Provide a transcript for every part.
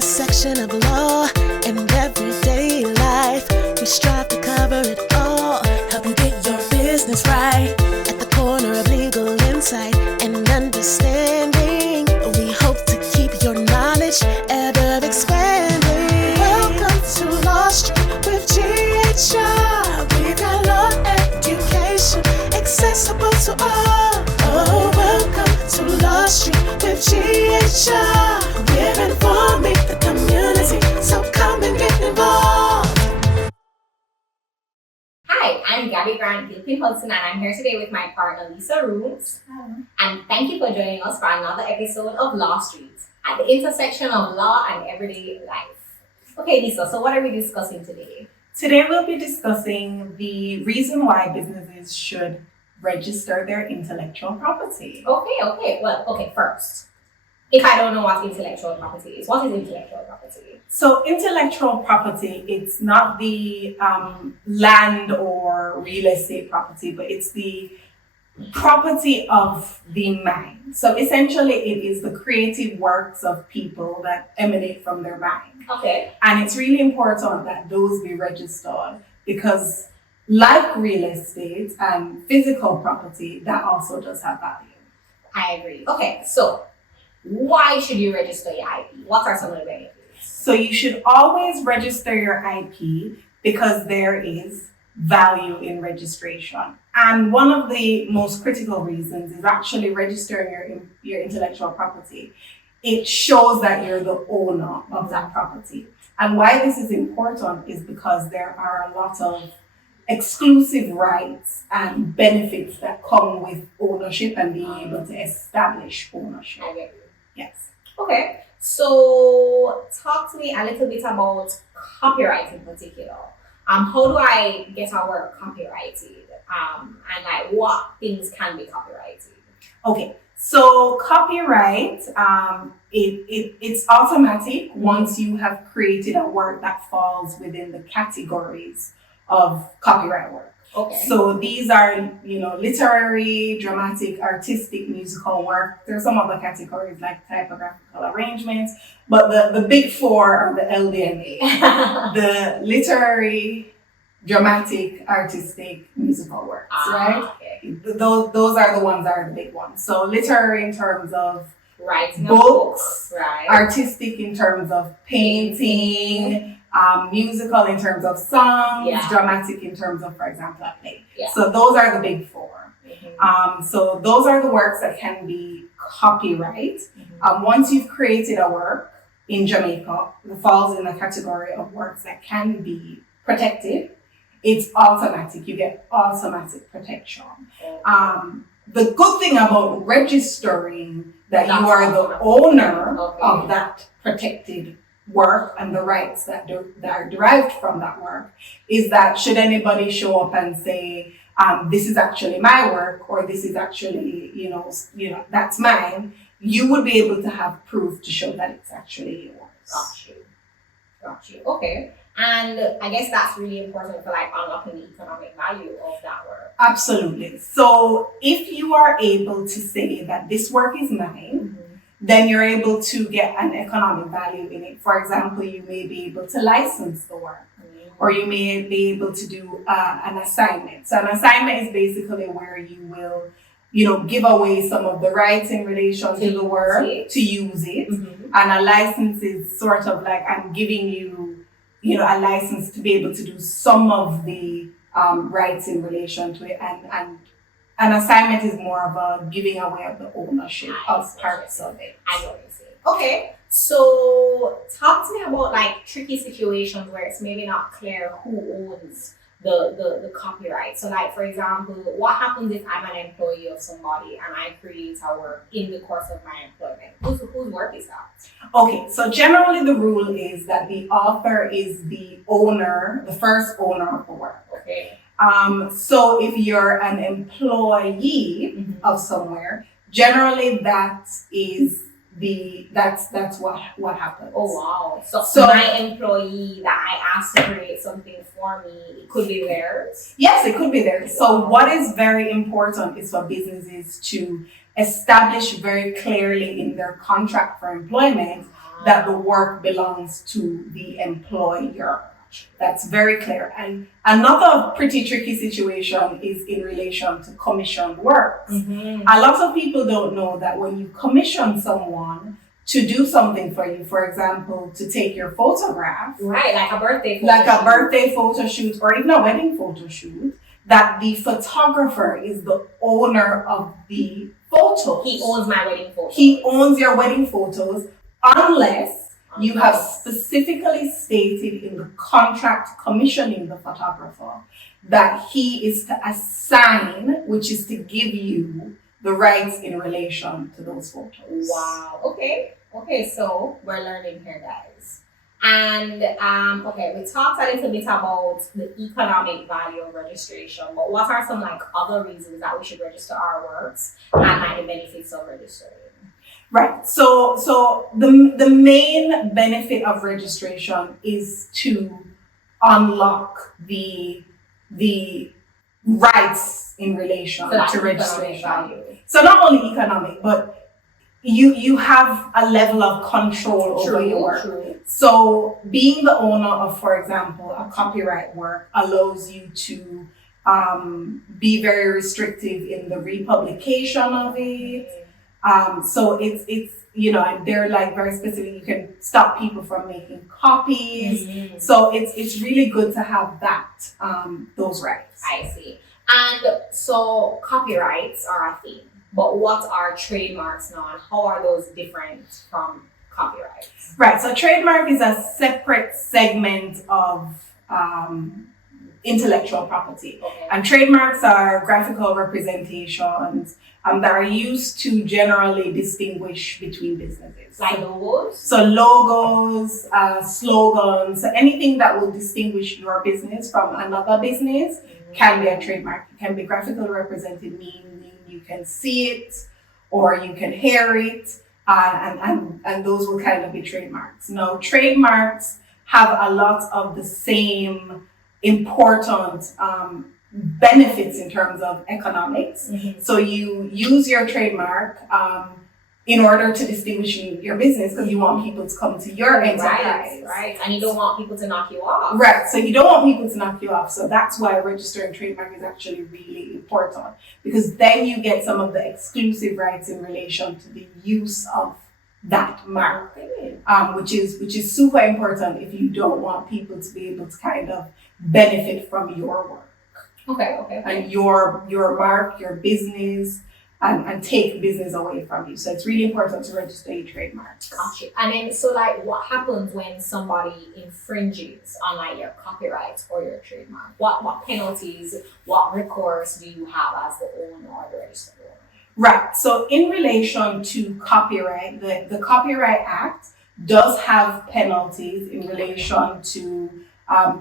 intersection of law and everyday life. We strive to cover it all, help you get your business right. At the corner of legal insight and understanding, we hope to keep your knowledge ever expanding. Welcome to Law Street with GHR. We got law education accessible to all. Oh, welcome to Law Street with GHR. We're informing the community, so come and get involved. Hi, I'm Gabby Grant Gilpin-Hudson, and I'm here today with my partner Lisa Rooms. And thank you for joining us for another episode of Law Street, at the intersection of law and everyday life. Okay, Lisa, so what are we discussing today? Today we'll be discussing the reason why businesses should register their intellectual property. Okay, first, if I don't know what intellectual property is, what is intellectual property? So intellectual property, it's not the land or real estate property, but it's the property of the mind. So essentially it is the creative works of people that emanate from their mind. Okay. And it's really important that those be registered because like real estate and physical property, that also does have value. I agree. Okay, so why should you register your IP? What are some of the benefits? So you should always register your IP because there is value in registration. And one of the most critical reasons is actually registering your intellectual property. It shows that you're the owner of that property. And why this is important is because there are a lot of exclusive rights and benefits that come with ownership and being able to establish ownership. I get you. Yes. Okay, so talk to me a little bit about copyright in particular. How do I get our work copyrighted? And like what things can be copyrighted? Okay, so copyright, it's automatic once you have created a work that falls within the categories of copyright work. Okay. So these are, literary, dramatic, artistic, musical work. There's some other categories like typographical arrangements, but the big four are the LDMA, the literary, dramatic, artistic, musical works, right? Okay. Those are the ones that are the big ones. So literary in terms of writing books, right? Artistic in terms of painting, musical in terms of songs, dramatic in terms of, for example, a play. Yeah. So those are the big four. Mm-hmm. So those are the works that can be copyright. Mm-hmm. Once you've created a work in Jamaica, it falls in the category of works that can be protected. It's automatic. You get automatic protection. The good thing about registering that you are the owner of that protected work and the rights that are derived from that work is that should anybody show up and say, this is actually my work, or this is actually, that's mine, you would be able to have proof to show that it's actually yours. Got you. Okay. And I guess that's really important for like unlocking the economic value of that work. Absolutely. So if you are able to say that this work is mine, then you're able to get an economic value in it. For example, you may be able to license the work, or you may be able to do an assignment. So an assignment is basically where you will, give away some of the rights in relation to the work to use it. Mm-hmm. And a license is sort of like I'm giving you, a license to be able to do some of the rights in relation to it. And an assignment is more of a giving away of the ownership of parts of it. I know what you're saying. Okay, so talk to me about like tricky situations where it's maybe not clear who owns the copyright. So like, for example, what happens if I'm an employee of somebody and I create a work in the course of my employment? Whose work is that? Okay, so generally the rule is that the author is the owner, the first owner of the work. Okay. So if you're an employee of somewhere, generally that's what happens. Oh wow. So my employee that I asked to create something for me, it could be theirs? Yes, it could be theirs. So what is very important is for businesses to establish very clearly in their contract for employment that the work belongs to the employer. That's very clear. And another pretty tricky situation is in relation to commissioned works. A lot of people don't know that when you commission someone to do something for you, for example, to take your photograph, right, like a birthday photo shoot or even a wedding photo shoot, that the photographer is the owner of the photos. He owns my wedding photos. He owns your wedding photos unless you have specifically stated in the contract commissioning the photographer that he is to assign, which is to give you the rights in relation to those photos. Wow. Okay, so we're learning here, guys. And okay, we talked a little bit about the economic value of registration, but what are some like other reasons that we should register our works and like the benefits of registering? Right. So the main benefit of registration is to unlock the rights in relation to registration. So not only economic, but you have a level of control over your work. True. So being the owner of, for example, a copyright work allows you to be very restrictive in the republication of it. So it's and they're like very specific. You can stop people from making copies. So it's really good to have that those rights. I see. And so copyrights are a thing, but what are trademarks now, and how are those different from copyrights? Right. So trademark is a separate segment of intellectual property. Okay. And trademarks are graphical representations that are used to generally distinguish between businesses. Like logos? So logos, slogans, so anything that will distinguish your business from another business can be a trademark. It can be graphically represented, meaning you can see it or you can hear it, and those will kind of be trademarks. Now, trademarks have a lot of the same important benefits in terms of economics. So you use your trademark in order to distinguish your business because you want people to come to your enterprise. Right. And you don't want people to knock you off. Right. So you don't want people to knock you off. So that's why registering trademark is actually really important, because then you get some of the exclusive rights in relation to the use of that mark, which is super important if you don't want people to be able to kind of benefit from your work. Okay. And your mark, your business, and take business away from you. So it's really important to register your trademark. Gotcha. And then, so like, what happens when somebody infringes on like your copyright or your trademark? What penalties, what recourse do you have as the owner or the registered owner? Right. So in relation to copyright, the Copyright Act does have penalties in relation to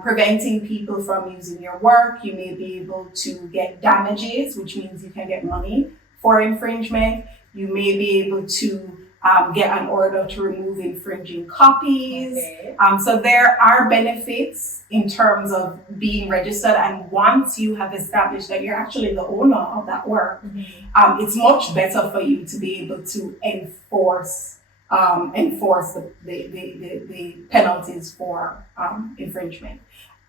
preventing people from using your work. You may be able to get damages, which means you can get money for infringement. You may be able to get an order to remove infringing copies. Okay. So there are benefits in terms of being registered. And once you have established that you're actually the owner of that work, it's much better for you to be able to enforce the penalties for infringement.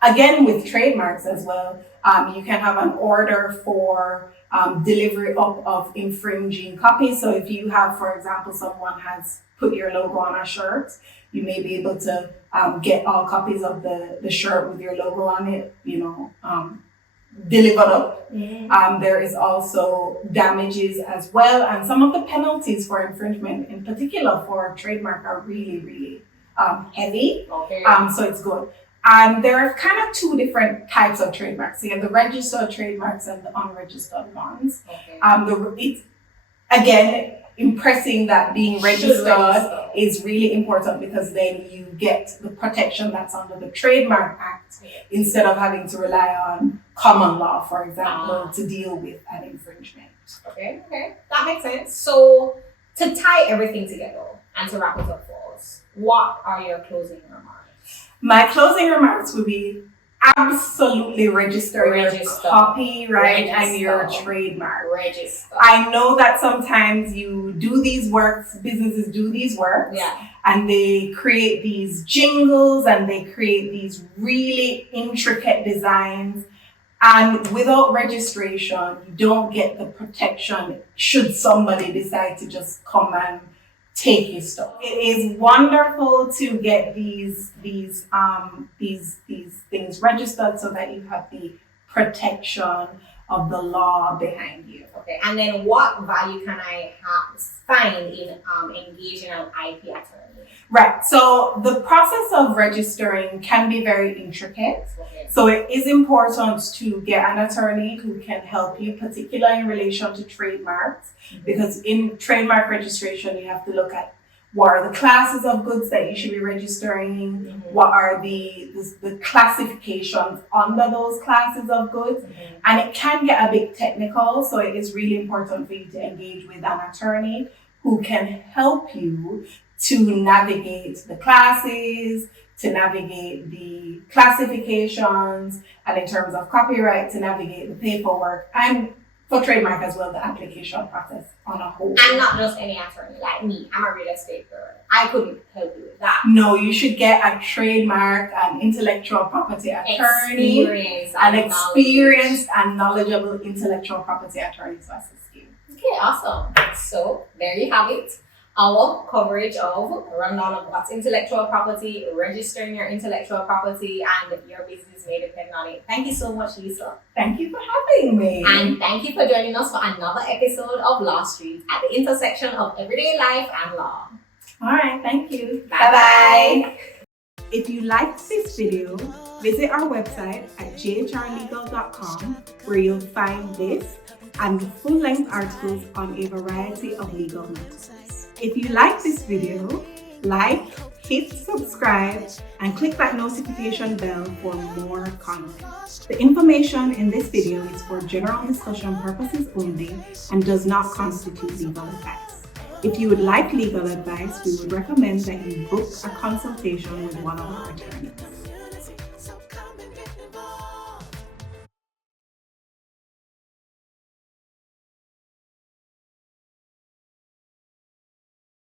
Again, with trademarks as well, you can have an order for delivery of infringing copies. So if you have, for example, someone has put your logo on a shirt, you may be able to get all copies of the shirt with your logo on it, delivered up. There is also damages as well, and some of the penalties for infringement, in particular for trademark, are really, really heavy. Okay. So it's good. And there are kind of two different types of trademarks. You have the registered trademarks and the unregistered ones. Okay. It's again impressing that being registered is really important, because then you get the protection that's under the Trademark Act instead of having to rely on common law, for example, to deal with an infringement. Okay, that makes sense. So to tie everything together and to wrap it up for us, what are your closing remarks? My closing remarks would be, Absolutely register your copyright and your trademark. I know that sometimes you do these works, businesses do these works, and they create these jingles and they create these really intricate designs. And without registration, you don't get the protection should somebody decide to just come and take your stuff. It is wonderful to get these things registered so that you have the protection of the law behind you. Okay, and then what value can I find in engaging an IP attorney? Right, so the process of registering can be very intricate. Okay. So it is important to get an attorney who can help you, particularly in relation to trademarks, because in trademark registration, you have to look at what are the classes of goods that you should be registering, what are the classifications under those classes of goods, and it can get a bit technical, so it is really important for you to engage with an attorney who can help you to navigate the classes, to navigate the classifications, and in terms of copyright, to navigate the paperwork, and for trademark as well, the application process on a whole. And not just any attorney like me. I'm a real estate girl. I couldn't help you with that. No, you should get a trademark and intellectual property attorney, an experienced and knowledgeable intellectual property attorney to assist you. Okay, awesome. So there you have it. Our coverage of rundown of what's intellectual property, registering your intellectual property, and your business may depend on it. Thank you so much, Lisa. Thank you for having me. And thank you for joining us for another episode of Law Street at the intersection of everyday life and law. All right, thank you. Bye-bye. If you liked this video, visit our website at jhrlegal.com where you'll find this and full-length articles on a variety of legal matters. If you like this video, hit subscribe, and click that notification bell for more content. The information in this video is for general discussion purposes only and does not constitute legal advice. If you would like legal advice, we would recommend that you book a consultation with one of our attorneys.